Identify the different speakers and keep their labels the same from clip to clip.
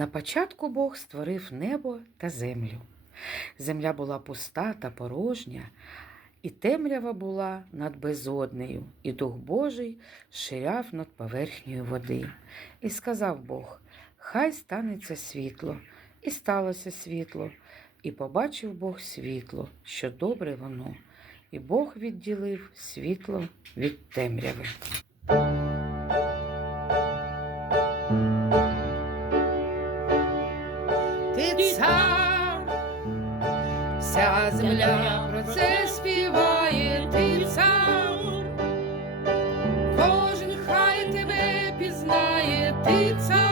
Speaker 1: На початку Бог створив небо та землю. Земля була пуста та порожня, і темрява була над безоднею, і Дух Божий ширяв над поверхнею води. І сказав Бог: Хай станеться світло, і сталося світло, і побачив Бог світло, що добре воно, і Бог відділив світло від темряви.
Speaker 2: Вся земля про це співає, ти цар, кожен хай тебе пізнає, ти цар,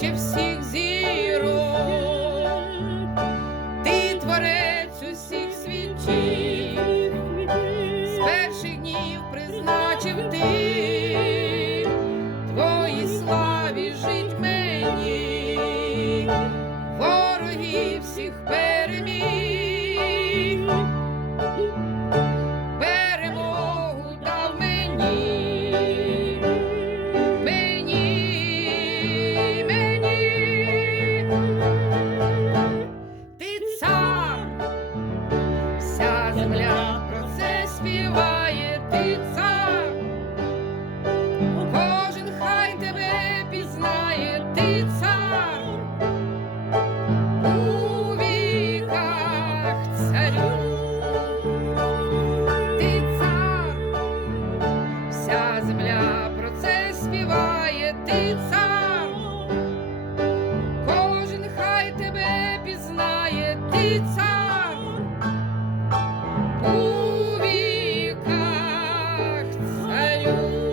Speaker 2: вище всіх зірок, ти творець усіх світів, з перших днів призначив ти, твої славі жить мені. Ворогів всіх переміг, співає, ти цар. Кожен хай тебе пізнає, ти цар у віках царю, ти цар, вся земля про це співає, ти цар, кожен хай тебе пізнає, ти цар. you.